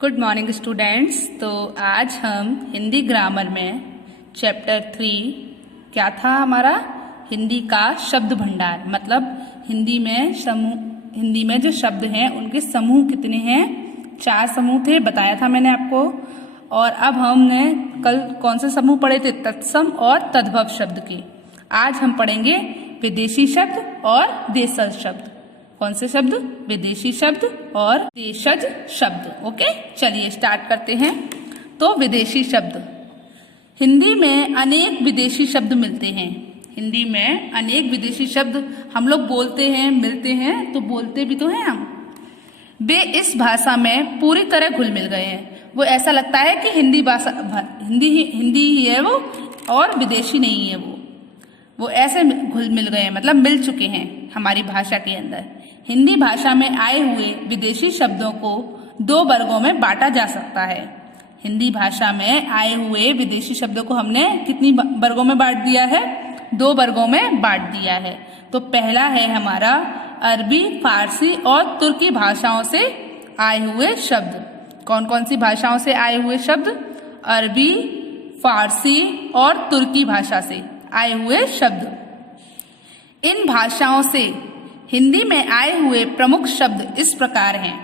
Good morning students. तो आज हम हिंदी ग्रामर में चैप्टर 3 क्या था हमारा, हिंदी का शब्द भंडार, मतलब हिंदी में जो शब्द हैं उनके समूह कितने हैं। 4 समूह थे, बताया था मैंने आपको। और अब हमने कल कौन से समूह पढ़े थे, तत्सम और तद्भव शब्द के। आज हम पढ़ेंगे विदेशी शब्द और देशज शब्द। कौन से शब्द, विदेशी शब्द और देशज शब्द। ओके, चलिए स्टार्ट करते हैं। तो विदेशी शब्द, हिंदी में अनेक विदेशी शब्द मिलते हैं। हिंदी में अनेक विदेशी शब्द हम लोग बोलते हैं, मिलते हैं, तो बोलते भी तो हैं हम। वे इस भाषा में पूरी तरह घुल मिल गए हैं। वो ऐसा लगता है कि हिंदी भाषा हिंदी ही है वो, और विदेशी नहीं है वो ऐसे घुल मिल गए हैं, मतलब मिल चुके हैं हमारी भाषा के अंदर। हिंदी भाषा में आए हुए विदेशी शब्दों को 2 वर्गों में बांटा जा सकता है। हिंदी भाषा में आए हुए विदेशी शब्दों को हमने कितनी वर्गों में बांट दिया है, 2 वर्गों में बांट दिया है। तो पहला है हमारा अरबी, फारसी और तुर्की भाषाओं से आए हुए शब्द। कौन कौन सी भाषाओं से आए हुए शब्द, अरबी, फारसी और तुर्की भाषा से आए हुए शब्द। इन भाषाओं से हिंदी में आए हुए प्रमुख शब्द इस प्रकार हैं।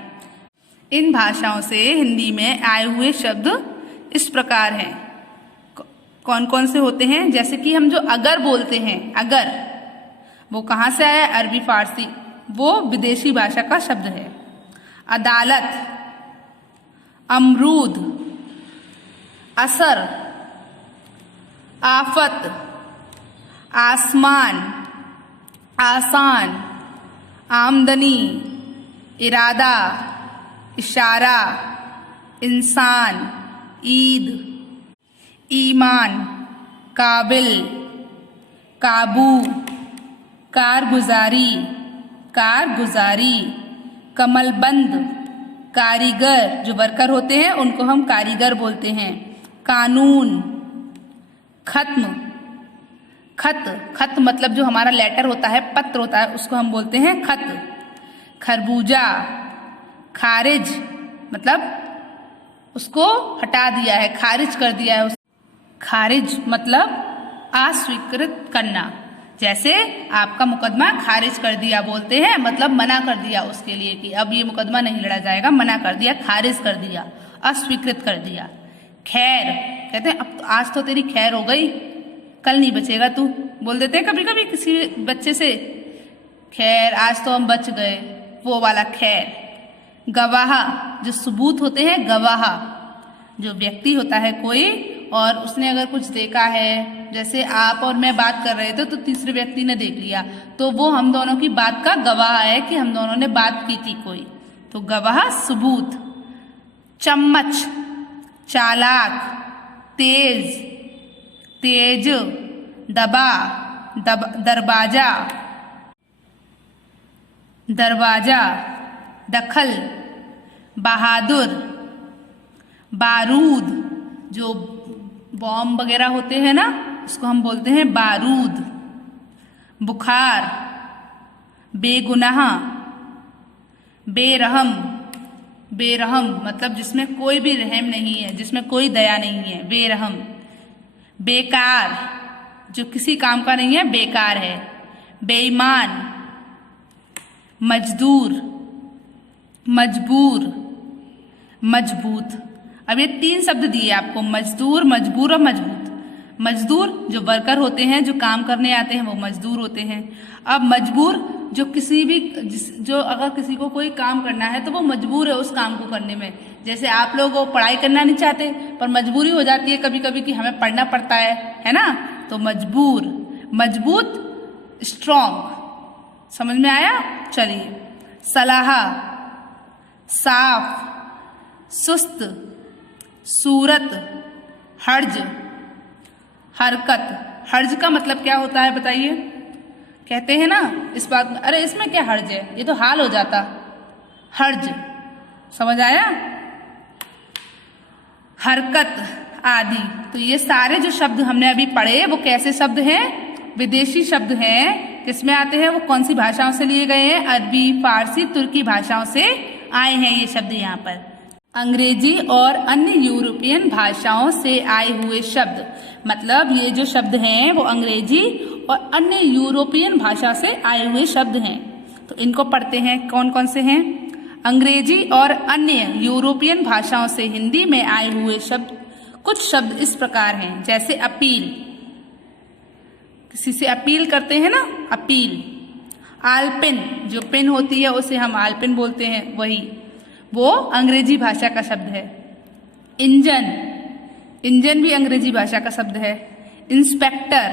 इन भाषाओं से हिंदी में आए हुए शब्द इस प्रकार हैं। कौन कौन से होते हैं, जैसे कि हम जो अगर बोलते हैं, अगर वो कहाँ से आया, अरबी, फारसी, वो विदेशी भाषा का शब्द है। अदालत, अमरूद, असर, आफत, आसमान, आसान, आमदनी, इरादा, इशारा, इंसान, ईद, ईमान, काबिल, काबू, कारगुजारी, कमलबंद, कारीगर, जो वर्कर होते हैं उनको हम कारीगर बोलते हैं, कानून, खत्म, खत मतलब जो हमारा लेटर होता है, पत्र होता है, उसको हम बोलते हैं खत। खरबूजा, खारिज, मतलब उसको हटा दिया है, खारिज कर दिया है। खारिज मतलब अस्वीकृत करना, जैसे आपका मुकदमा खारिज कर दिया बोलते हैं, मतलब मना कर दिया उसके लिए कि अब ये मुकदमा नहीं लड़ा जाएगा, मना कर दिया, खारिज कर दिया, अस्वीकृत कर दिया। खैर, कहते हैं अब तो आज तो तेरी खैर हो गई, कल नहीं बचेगा तू, बोल देते हैं कभी कभी किसी बच्चे से, खैर आज तो हम बच गए, वो वाला खैर। गवाह, जो सबूत होते हैं, गवाह जो व्यक्ति होता है कोई, और उसने अगर कुछ देखा है, जैसे आप और मैं बात कर रहे थे तो तीसरे व्यक्ति ने देख लिया, तो वो हम दोनों की बात का गवाह है कि हम दोनों ने बात की थी कोई, तो गवाह, सबूत। चम्मच, चालाक, तेज, दरवाजा, दखल, बहादुर, बारूद, जो बॉम्ब वगैरह होते हैं ना, उसको हम बोलते हैं बारूद। बुखार, बेगुनाह, बेरहम मतलब जिसमें कोई भी रहम नहीं है, जिसमें कोई दया नहीं है, बेरहम। बेकार, जो किसी काम का नहीं है, बेकार है। बेईमान, मजदूर, मजबूर, मजबूत। अब ये 3 शब्द दिए आपको, मजदूर, मजबूर और मजबूत। मजदूर जो वर्कर होते हैं, जो काम करने आते हैं, वो मजदूर होते हैं। अब मजबूर, जो अगर किसी को कोई काम करना है तो वो मजबूर है उस काम को करने में। जैसे आप लोग वो पढ़ाई करना नहीं चाहते, पर मजबूरी हो जाती है कभी कभी कि हमें पढ़ना पड़ता है ना, तो मजबूर। मजबूत, स्ट्रॉन्ग। समझ में आया? चलिए। सलाह, साफ, सुस्त, सूरत, हर्ज, हरकत। हर्ज का मतलब क्या होता है बताइए? कहते हैं ना इस बात में, अरे इसमें क्या हर्ज है, ये तो हाल हो जाता। हर्ज, समझ आया? हरकत आदि। तो ये सारे जो शब्द हमने अभी पढ़े वो कैसे शब्द हैं? विदेशी शब्द हैं। किसमें आते हैं? वो कौन सी भाषाओं से लिए गए हैं? अरबी, फारसी, तुर्की भाषाओं से आए हैं ये शब्द यहाँ पर। अंग्रेजी और अन्य यूरोपियन भाषाओं से आए हुए शब्द, मतलब ये जो शब्द हैं वो अंग्रेजी और अन्य यूरोपियन भाषा से आए हुए शब्द हैं। तो इनको पढ़ते हैं, कौन कौन से हैं। अंग्रेजी और अन्य यूरोपियन भाषाओं से हिंदी में आए हुए शब्द, कुछ शब्द इस प्रकार हैं, जैसे अपील, किसी से अपील करते हैं ना, अपील। आलपिन, जो पिन होती है उसे हम आलपिन बोलते हैं, वही, वो अंग्रेजी भाषा का शब्द है। इंजन, इंजन भी अंग्रेजी भाषा का शब्द है। Inspector,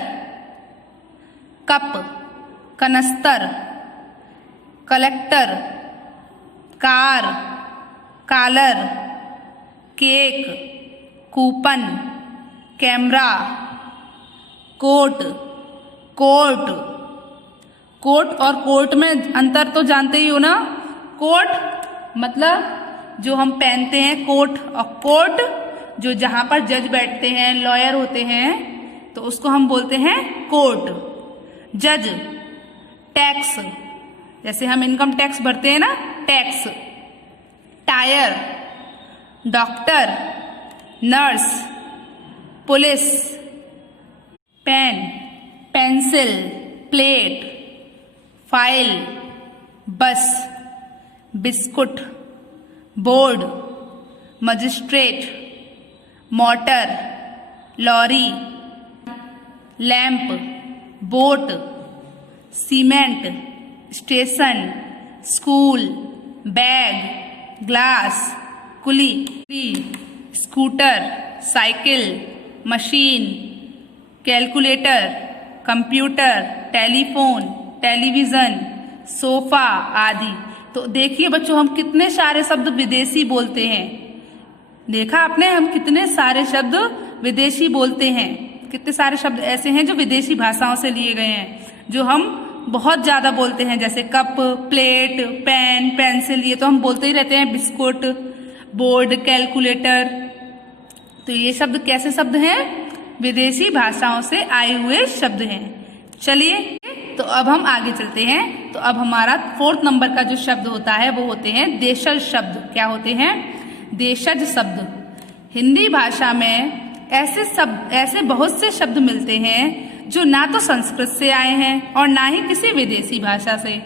cup, canister, collector, car, collar, cake, coupon, camera, coat, coat. Coat और कोट में अंतर तो जानते ही हो ना। कोट मतलब जो हम पहनते हैं, कोट, और कोर्ट जो जहां पर जज बैठते हैं, लॉयर होते हैं, तो उसको हम बोलते हैं कोर्ट। जज, टैक्स, जैसे हम इनकम टैक्स भरते हैं ना, tax. Tyre, doctor, nurse, police. Pen, pencil, plate, file, bus, biscuit, board, magistrate, motor, lorry, lamp, boat, cement, station, school, bag, glass, कुली, scooter, cycle, machine, calculator, computer, telephone, television, sofa आदि। तो देखिए बच्चों, हम कितने सारे शब्द विदेशी बोलते हैं। देखा आपने, हम कितने सारे शब्द विदेशी बोलते हैं। कितने सारे शब्द ऐसे हैं जो विदेशी भाषाओं से लिए गए हैं, जो हम बहुत ज्यादा बोलते हैं, जैसे कप, प्लेट, पेन, पेंसिल, ये तो हम बोलते ही रहते हैं। Biscuit, board, calculator. तो ये शब्द कैसे शब्द हैं? विदेशी भाषाओं से आए हुए शब्द हैं। चलिए, तो अब हम आगे चलते हैं। तो अब हमारा 4th नंबर का जो शब्द होता है वो होते हैं देशज शब्द। क्या होते हैं? देशज शब्द। हिंदी भाषा में ऐसे बहुत से शब्द मिलते हैं जो ना तो संस्कृत से आए हैं और ना ही किसी विदेशी भाषा से।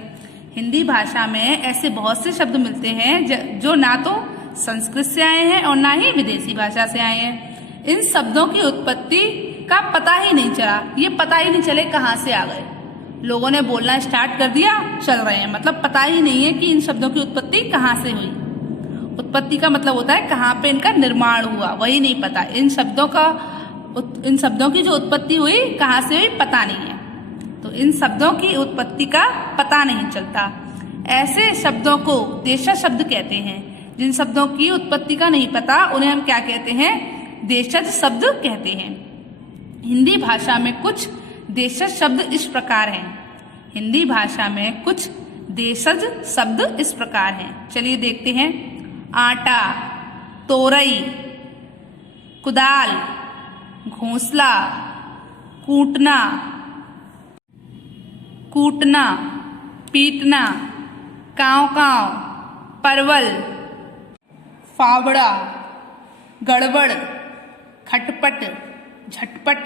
हिंदी भाषा में ऐसे बहुत से शब्द मिलते हैं जो ना तो संस्कृत से आए हैं और ना ही विदेशी भाषा से आए हैं। इन शब्दों की उत्पत्ति का पता ही नहीं चला, ये पता ही नहीं चले कहाँ से आ गए। लोगों ने बोलना स्टार्ट कर दिया, चल रहे हैं, मतलब पता ही नहीं है कि इन शब्दों की उत्पत्ति कहाँ से हुई। उत्पत्ति का मतलब होता है कहाँ पे इनका निर्माण हुआ, वही नहीं पता। इन शब्दों की जो उत्पत्ति हुई कहाँ से हुई पता नहीं है, तो इन शब्दों की उत्पत्ति का पता नहीं चलता। ऐसे शब्दों को देशज शब्द कहते हैं। जिन शब्दों की उत्पत्ति का नहीं पता उन्हें हम क्या कहते हैं? देशज शब्द कहते हैं। हिंदी भाषा में कुछ देशज शब्द इस प्रकार हैं। हिंदी भाषा में कुछ देशज शब्द इस प्रकार हैं। चलिए देखते हैं। आटा, तोरई, कुदाल, घोंसला, कूटना, कूटना, पीटना, कांव कांव, परवल, फावड़ा, गड़बड़, खटपट, झटपट,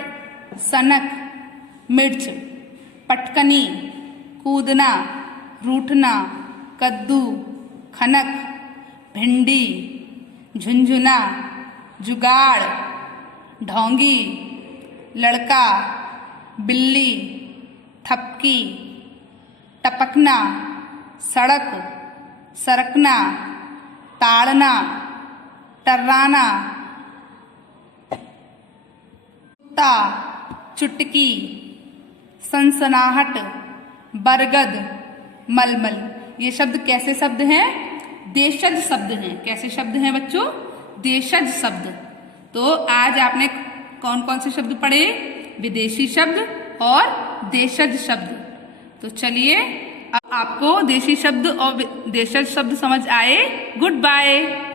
सनक, मिर्च, पटकनी, कूदना, रूठना, कद्दू, खनक, भिंडी, झुंझुना, जुगाड़, ढोंगी, लड़का, बिल्ली, थपकी, टपकना, सड़क, सरकना, ताड़ना, टर्राना, कुत्ता, चुटकी, सनसनाहट, बरगद, मलमल। ये शब्द कैसे शब्द हैं? देशज शब्द हैं। कैसे शब्द हैं बच्चों? देशज शब्द। तो आज आपने कौन कौन से शब्द पढ़े? विदेशी शब्द और देशज शब्द। तो चलिए, अब आपको देशी शब्द और देशज शब्द समझ आए। Good bye.